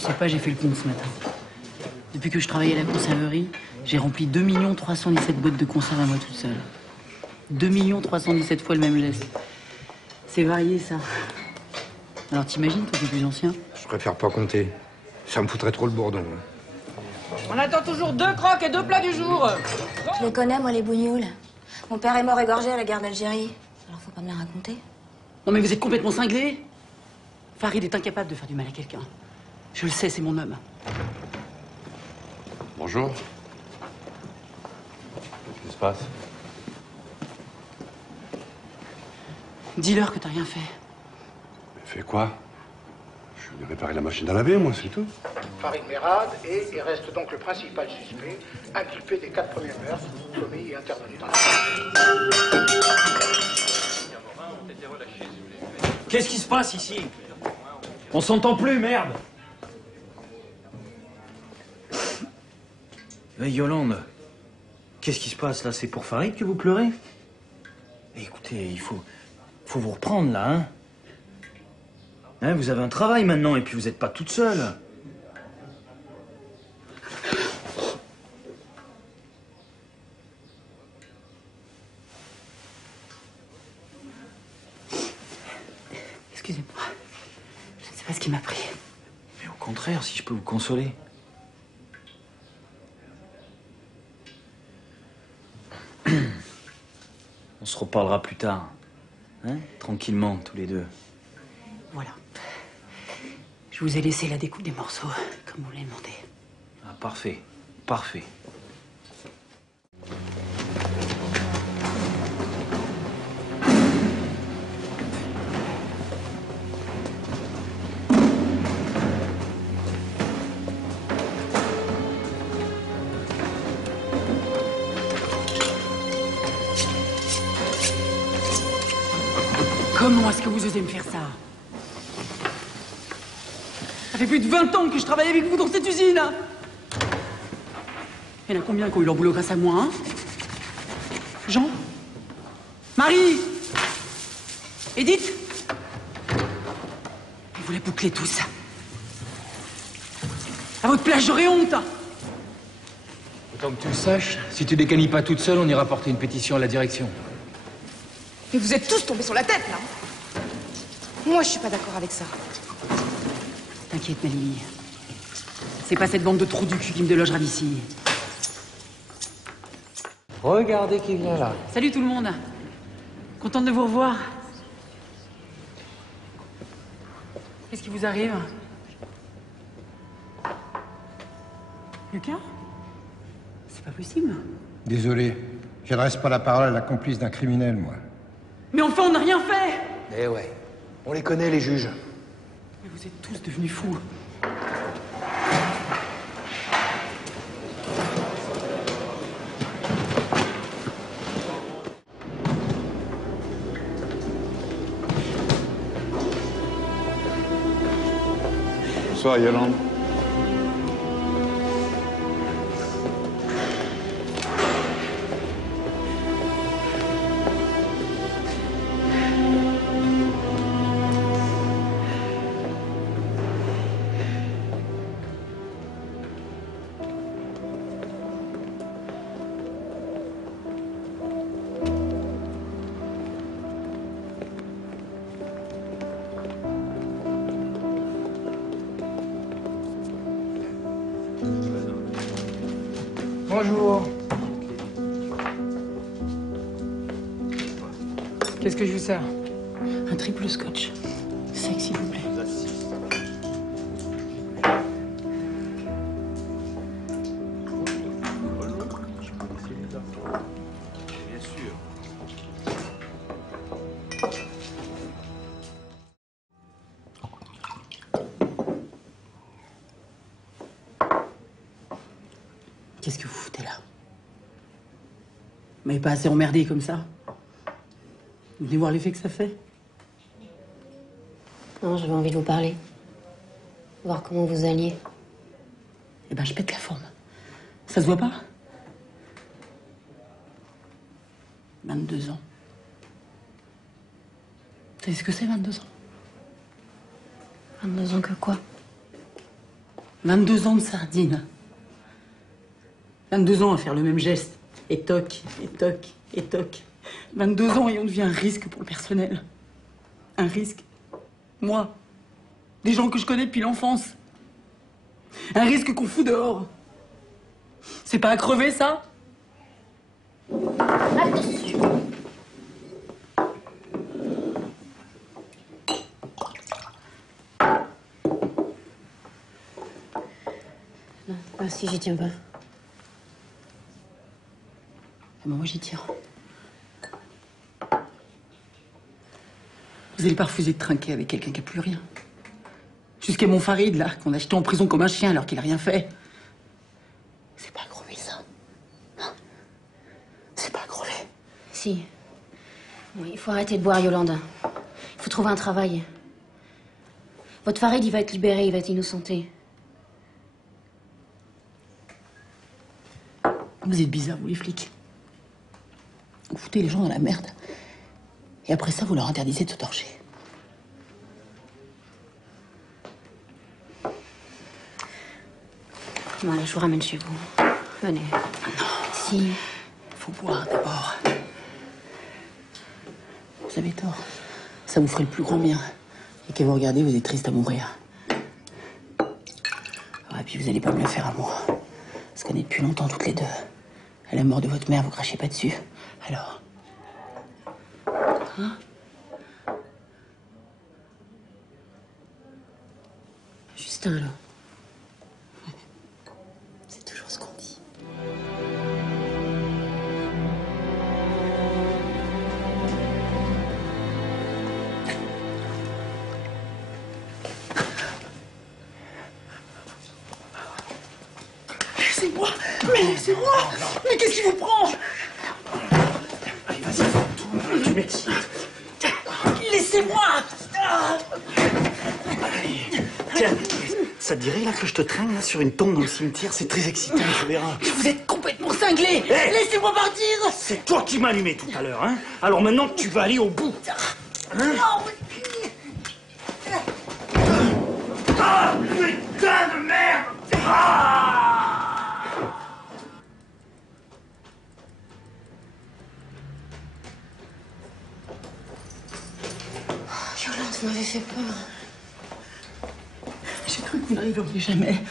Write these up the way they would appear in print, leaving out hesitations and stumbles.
sais pas, j'ai fait le compte ce matin. Depuis que je travaille à la conserverie, j'ai rempli 2 317 boîtes de conserve à moi toute seule. 2 317 fois le même geste. C'est varié, ça. Alors t'imagines, toi, t'es plus ancien? Je préfère pas compter. Ça me foutrait trop le bourdon. On attend toujours 2 croques et 2 plats du jour. Je les connais, moi, les bougnoules. Mon père est mort égorgé à la guerre d'Algérie. Alors faut pas me la raconter. Non mais vous êtes complètement cinglés. Farid est incapable de faire du mal à quelqu'un. Je le sais, c'est mon homme. Bonjour. Qu'est-ce qui se passe? Dis-leur que t'as rien fait. Fais quoi? Je vais réparer la machine à laver, moi, c'est tout. Farid Merad et il reste donc le principal suspect, inculpé des 4 premiers meurtres, commis et intervenu dans la... Qu'est-ce qui se passe ici? On s'entend plus, merde! Hey, Yolande, qu'est-ce qui se passe là? C'est pour Farid que vous pleurez? Écoutez, il faut vous reprendre là, hein? Vous avez un travail maintenant et puis vous n'êtes pas toute seule. Excusez-moi. Je ne sais pas ce qui m'a pris. Mais au contraire, si je peux vous consoler. On se reparlera plus tard. Hein? Tranquillement, tous les deux. Voilà. Je vous ai laissé la découpe des morceaux, comme vous l'avez demandé. Ah, parfait. Parfait. Comment est-ce que vous osez me faire ça? Ça fait plus de 20 ans que je travaille avec vous dans cette usine. Il y en a combien qui ont eu leur boulot grâce à moi, hein? Jean? Marie? Edith? Vous les bouclez tous. À votre place, j'aurais honte. Autant que tu le saches, si tu décanis pas toute seule, on ira porter une pétition à la direction. Mais vous êtes tous tombés sur la tête, là. Moi, je suis pas d'accord avec ça. T'inquiète, Malini. C'est pas cette bande de trous du cul qui me délogera d'ici. Regardez qui vient là. Salut tout le monde. Contente de vous revoir. Qu'est-ce qui vous arrive? Lucas? C'est pas possible. Désolé, j'adresse pas la parole à la complice d'un criminel, moi. Mais enfin, on n'a rien fait! Eh ouais, on les connaît, les juges. Mais vous êtes tous devenus fous. Bonsoir, Yolande. Bonjour. Qu'est-ce que je vous sers? Un triple scotch. Sec, s'il vous plaît. Qu'est-ce que vous foutez là? Vous m'avez pas assez emmerdé comme ça? Vous venez voir l'effet que ça fait? Non, j'avais envie de vous parler. Voir comment vous alliez. Eh ben, je pète la forme. Ça se voit pas? 22 ans. Vous savez ce que c'est, 22 ans? 22 ans que quoi? 22 ans de sardine. 22 ans à faire le même geste. Et toc, et toc, et toc. 22 ans et on devient un risque pour le personnel. Un risque. Moi. Des gens que je connais depuis l'enfance. Un risque qu'on fout dehors. C'est pas à crever, ça? Attention. Non, merci, j'y tiens pas. Moi, j'y tiens. Vous allez pas refuser de trinquer avec quelqu'un qui a plus rien. Jusqu'à mon Farid, là, qu'on a jeté en prison comme un chien alors qu'il a rien fait. C'est pas crevé, ça. Hein? C'est pas crevé. Si. Oui, il faut arrêter de boire, Yolande. Il faut trouver un travail. Votre Farid, il va être libéré, il va être innocenté. Vous êtes bizarres, vous, les flics. Vous foutez les gens dans la merde. Et après ça, vous leur interdisez de se torcher. Bon, allez, je vous ramène chez vous. Venez. Non. Si. Faut boire d'abord. Vous avez tort. Ça vous ferait le plus grand bien. Et que vous regardez, vous êtes triste à mourir. Et puis vous allez pas me le faire à moi. On se connaît depuis longtemps toutes les deux. À la mort de votre mère, vous crachez pas dessus. Alors. Hein? Justin, là. C'est toujours ce qu'on dit. Laissez-moi! Mais laissez-moi! Mais qu'est-ce qui vous prend? Allez, vas-y, tu m'excites. Laissez-moi! Tiens, ça te dirait là que je te traîne là sur une tombe dans le cimetière? C'est très excitant, tu verras. Vous êtes complètement cinglé! Hey, laissez-moi partir! c'est toi qui m'as allumé tout à l'heure, hein? Alors maintenant, tu vas aller au bout. Hein? Ah, putain de merde! Ah! Yolande, vous m'avez fait peur. J'ai cru que vous n'arriveriez jamais.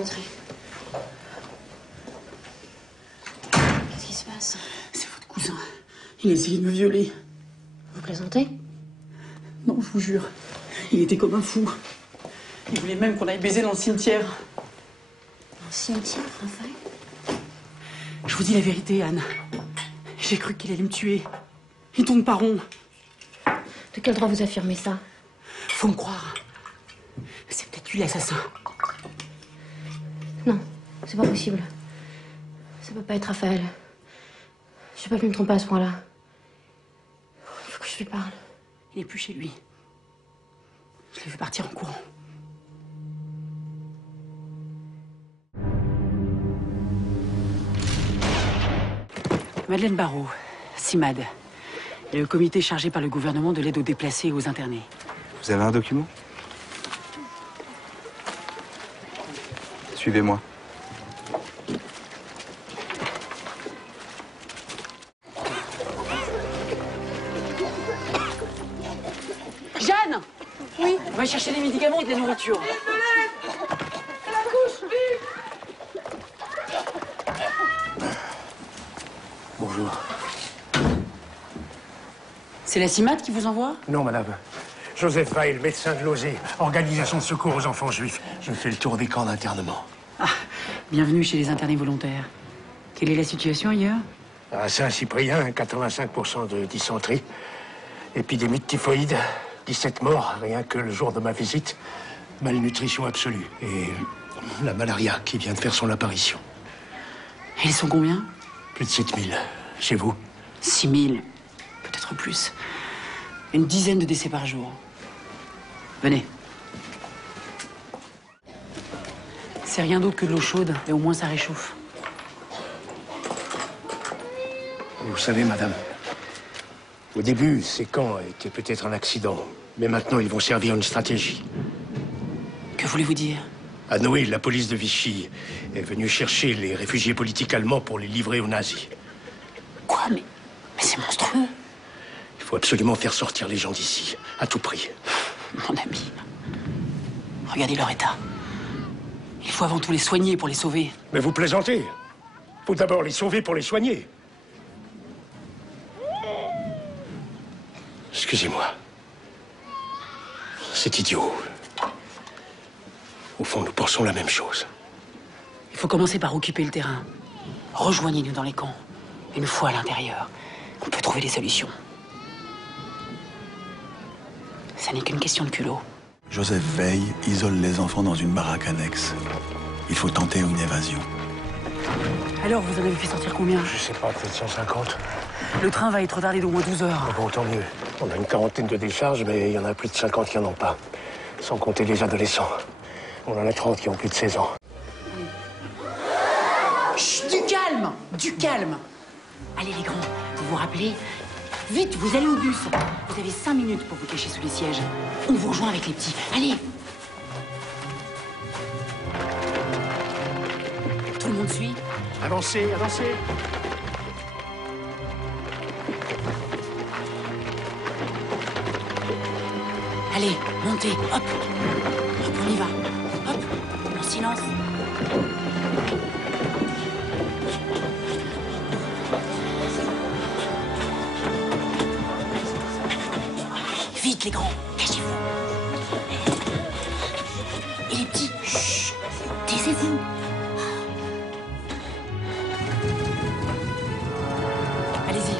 Entrez. Qu'est-ce qui se passe? C'est votre cousin. Il a essayé de me violer. Vous plaisantez? Non, je vous jure. Il était comme un fou. Il voulait même qu'on aille baiser dans le cimetière. Dans le cimetière, Raphaël? Je vous dis la vérité, Anne. J'ai cru qu'il allait me tuer. Il tourne pas rond. De quel droit vous affirmez ça? Faut me croire. C'est peut-être lui l'assassin. Non, c'est pas possible. Ça peut pas être Raphaël. J'ai pas pu me tromper à ce point-là. Il faut que je lui parle. Il est plus chez lui. Je l'ai vu partir en courant. Madeleine Barrault, CIMAD. Le comité chargé par le gouvernement de l'aide aux déplacés et aux internés. Vous avez un document? Suivez-moi. Jeanne! Oui? On va chercher des médicaments et de la nourriture. Bonjour. C'est la CIMAD qui vous envoie? Non, madame. Joseph Weil, médecin de l'OSE, organisation de secours aux enfants juifs. Je fais le tour des camps d'internement. Ah, bienvenue chez les internés volontaires. Quelle est la situation ailleurs? À Saint-Cyprien, 85% de dysenterie. Épidémie de typhoïde, 17 morts, rien que le jour de ma visite. Malnutrition absolue. Et la malaria qui vient de faire son apparition. Et ils sont combien? Plus de 7000. Chez vous? 6000. Peut-être plus. Une dizaine de décès par jour. Venez. C'est rien d'autre que de l'eau chaude, et au moins ça réchauffe. Vous savez, madame, au début, ces camps étaient peut-être un accident. Mais maintenant, ils vont servir une stratégie. Que voulez-vous dire? À Noé, la police de Vichy est venue chercher les réfugiés politiques allemands pour les livrer aux nazis. Quoi? Mais c'est monstrueux. Il faut absolument faire sortir les gens d'ici, à tout prix. Mon ami, regardez leur état. Il faut avant tout les soigner pour les sauver. Mais vous plaisantez. Faut d'abord les sauver pour les soigner. Excusez-moi. C'est idiot. Au fond, nous pensons la même chose. Il faut commencer par occuper le terrain. Rejoignez-nous dans les camps. Une fois à l'intérieur, on peut trouver des solutions. Ça n'est qu'une question de culot. Joseph Veil isole les enfants dans une baraque annexe. Il faut tenter une évasion. Alors, vous en avez fait sortir combien? Je sais pas, peut-être 150. Le train va être retardé d'au moins 12 heures. Bon, tant mieux. On a une quarantaine de décharges, mais il y en a plus de 50 qui en ont pas. Sans compter les adolescents. On en a 30 qui ont plus de 16 ans. Chut, du calme! Du calme! Allez, les grands, vous vous rappelez? Vite, vous allez au bus. Vous avez 5 minutes pour vous cacher sous les sièges. On vous rejoint avec les petits. Allez! Tout le monde suit? Avancez, avancez. Allez, montez, hop! Hop, on y va. Hop, en silence. Vite, les grands, cachez-vous. Et les petits, chut, taisez-vous. Allez-y.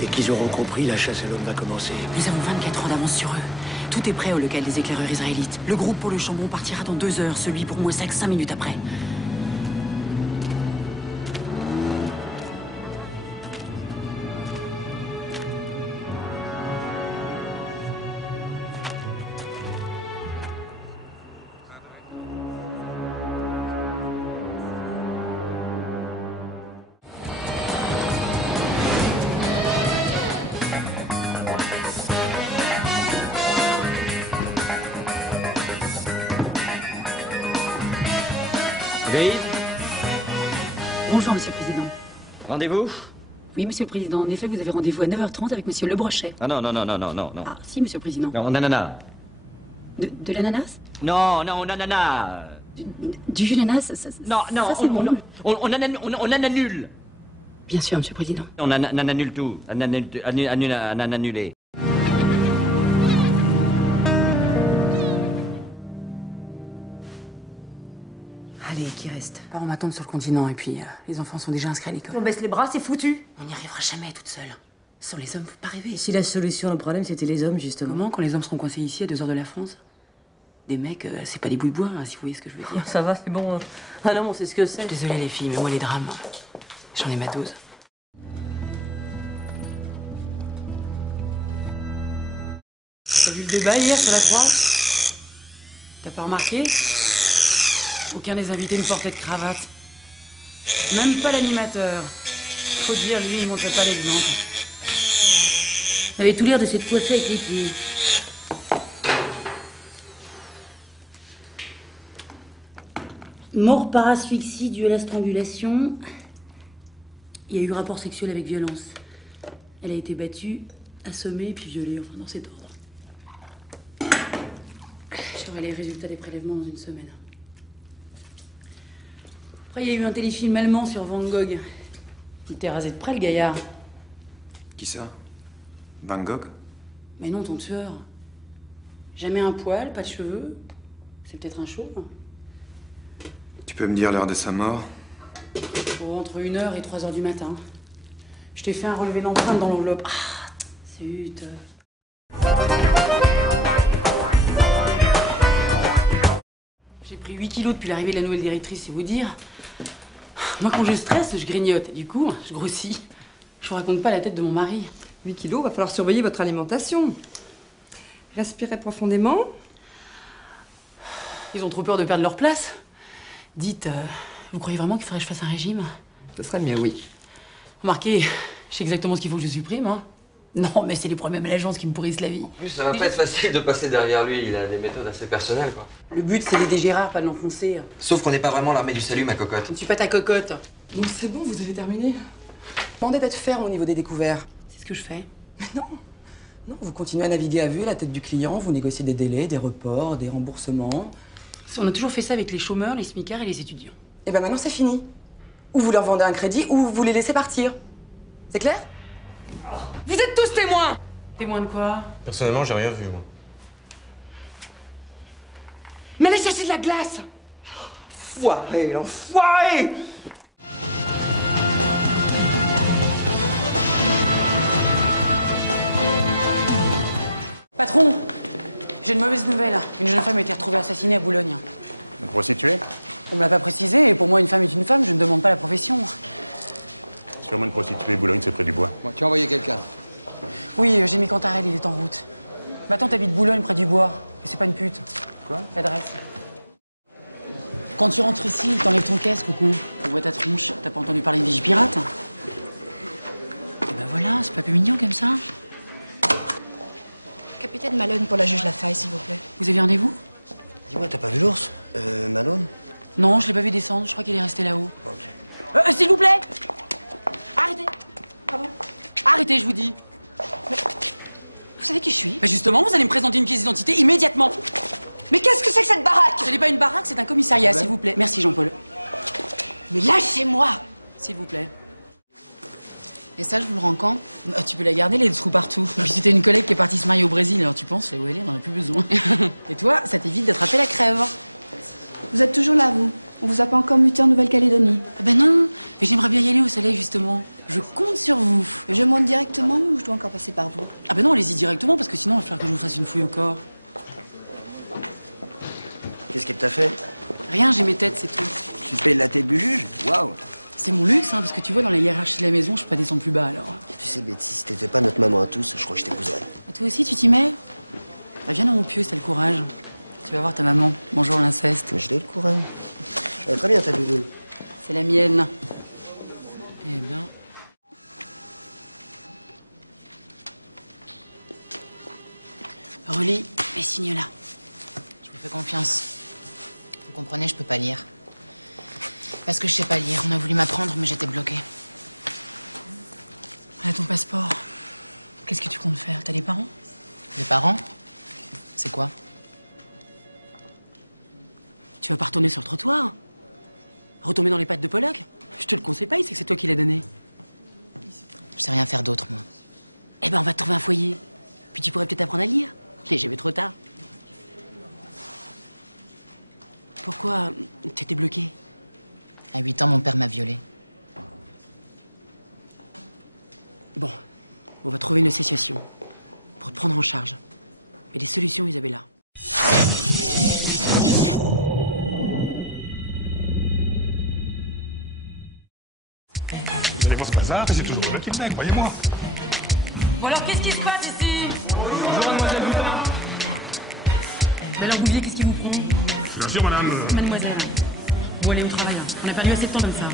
Dès qu'ils auront compris, la chasse à l'homme va commencer. Nous avons 24 heures d'avance sur eux. Tout est prêt au local des éclaireurs israélites. Le groupe pour le Chambon partira dans 2 heures, celui pour Moissac 5 minutes après. Oui. Bonjour, Monsieur le Président. Rendez-vous? Oui, Monsieur le Président. En effet, vous avez rendez-vous à 9h30 avec Monsieur Le Brochet. Ah non, non, non, non, non, non, non. Ah, si, Monsieur le Président. Non, ananas. De l'ananas? Non, non, ananas. Du jus d'ananas? Non, non, ça, c'est bon. on annule. Bien sûr, Monsieur le Président. On annule tout. On annule. Allez, qui reste? On m'attend sur le continent et puis les enfants sont déjà inscrits à l'école. On baisse les bras, c'est foutu. On n'y arrivera jamais toute seule. Sans les hommes, faut pas rêver. Si la solution au problème, c'était les hommes, justement. Comment, quand les hommes seront coincés ici à 2 heures de la France? Des mecs, c'est pas des bouts de bois, hein, si vous voyez ce que je veux dire. Ça va, c'est bon. Un homme, on sait ce que c'est. Je suis désolée les filles, mais moi les drames, j'en ai ma dose. T'as vu le débat hier sur la 3? T'as pas remarqué? Aucun des invités ne portait de cravate. Même pas l'animateur. Faut dire, lui, il montrait pas l'exemple. Il avait tout l'air de s'être coiffé avec les pieds. Mort par asphyxie due à la strangulation. Il y a eu rapport sexuel avec violence. Elle a été battue, assommée puis violée, enfin dans cet ordre. J'aurai les résultats des prélèvements dans 1 semaine. Après, il y a eu un téléfilm allemand sur Van Gogh. Il était rasé de près, le gaillard. Qui ça? Van Gogh? Mais non, ton tueur. Jamais un poil, pas de cheveux. C'est peut-être un chauve. Tu peux me dire l'heure de sa mort? Oh, entre 1h et 3h du matin. Je t'ai fait un relevé d'empreinte dans l'enveloppe. Ah, zut. J'ai pris 8 kilos depuis l'arrivée de la nouvelle directrice, c'est vous dire. Moi, quand je stresse, je grignote. Et du coup, je grossis. Je vous raconte pas la tête de mon mari. 8 kilos, va falloir surveiller votre alimentation. Respirez profondément. Ils ont trop peur de perdre leur place. Dites, vous croyez vraiment qu'il faudrait que je fasse un régime? Ce serait mieux, oui. Remarquez, je sais exactement ce qu'il faut que je supprime, hein. Non, mais c'est les problèmes à l'agence qui me pourrissent la vie. En plus, ça va pas être facile de passer derrière lui. Il a des méthodes assez personnelles, quoi. Le but, c'est d'aider Gérard, pas de l'enfoncer. Sauf qu'on n'est pas vraiment l'armée du salut, ma cocotte. Je ne suis pas ta cocotte. Donc c'est bon, vous avez terminé. Demandez d'être ferme au niveau des découverts. C'est ce que je fais. Mais non. Non, vous continuez à naviguer à vue à la tête du client, vous négociez des délais, des reports, des remboursements. On a toujours fait ça avec les chômeurs, les smicards et les étudiants. Et ben maintenant c'est fini. Ou vous leur vendez un crédit, ou vous les laissez partir. C'est clair? Vous êtes tous témoins! Témoins de quoi? Personnellement, j'ai rien vu, moi. Mais allez chercher de la glace! Foiré, l'enfoiré! Patron, j'ai une mauvaise nouvelle. Une jeune femme a été retrouvée assassinée à Boulogne. Une prostituée? On me l'a pas précisé, et pour moi, une femme est une femme, je ne demande pas la profession. Sûrement une prostituée. Boulogne, c'est près du bois. Bon, tu as envoyé quelqu'un? Oui, j'ai mis Cantarelle, il est en route. Ma tante habite Boulogne, près du bois. Et c'est pas une pute. Quoi? L'adresse. Quand tu rentres ici, t'enlèves ton casque, coucou. On voit ta tronche. T'as pas entendu parler de Vigipirate? Et ben voilà, c'est pas plus mignon comme ça. Capitaine Malone pour la juge Lafaille, s'il vous plaît. Vous avez rendez-vous? Dis-moi, t'as pas vu l'ours? Malone? Non, je l'ai pas vu descendre, je crois qu'il est resté là-haut. S'il vous plaît! Arrêtez! Pardon? Arrêtez, je vous dis! Vous savez qui je suis? Mais justement, vous allez me présenter une pièce d'identité immédiatement! Mais qu'est-ce que c'est que cette baraque? Ce n'est pas une baraque, c'est un commissariat, s'il vous plaît. Merci, Jean-Paul. Mais lâchez-moi! S'il vous plaît. Et ça, je vous le rends quand? Tu peux la garder, les trous partout. Et puis c'était une collègue qui est partie se marier au Brésil, alors tu penses, où elle est, on en a plus besoin. Et toi, ça t'évite d'attraper la crève. Vous êtes toujours là, vous? On vous a pas encore muté en Nouvelle-Calédonie? Ah ben non, mais j'aimerais bien y aller au soleil, justement. Je compte sur vous. Je monte directement ou je dois encore passer par vous? Ah ben non, allez-y directement, parce que sinon, il va falloir que je vous fasse une fouille au corps. Qu'est-ce qu'elle t'a fait? Rien, j'ai mes têtes, c'est tout. Tu payes la tête du juge? Waouh! C'est mon luxe, hein, parce que tu vois, dans la hiérarchie de la maison, je peux pas descendre plus bas, alors. Tu sais, Betty, si t'étais pas notre maman à tous, je crois que je t'épouserais. Et toi aussi, tu t'y mets? Bah, viens dans mon pieu, si t'as le courage. Tu vas voir ta maman. Bonjour l'inceste. Mais je l'ai le courage. Je vais très bien ta doudoune. C'est la mienne. Eh bien... Relis les signes là. Je vous fais confiance. Vous comprenez, je peux pas lire. Parce que je sais pas lire. On a voulu m'apprendre, mais j'étais bloquée. Ah, ton passeport. Qu'est-ce que tu comptes faire? T'as des parents? Des parents? C'est quoi? Tu vas pas retourner sur le trottoir? Retomber dans les pattes de Pollock? Je te le conseille pas, il sait que c'est toi qui l'as donné. Je sais rien faire d'autre, moi. Eh ben, on va te trouver un foyer. Puis tu pourrais peut-être apprendre à lire. Il est jamais trop tard. Pourquoi t'étais bloqué? À 8 ans, mon père m'a violée. Bon, on va trouver une association pour te prendre en charge. Et des solutions, Isabella. Vous allez voir ce bazar, c'est toujours le petit mec, croyez-moi. Bon alors, qu'est-ce qui se passe ici? Bonjour, mademoiselle Boutin. Alors, Bouvier, qu'est-ce qui vous prend? Bien sûr, madame. Mademoiselle. Bon, allez au travail. On a perdu assez de temps comme ça.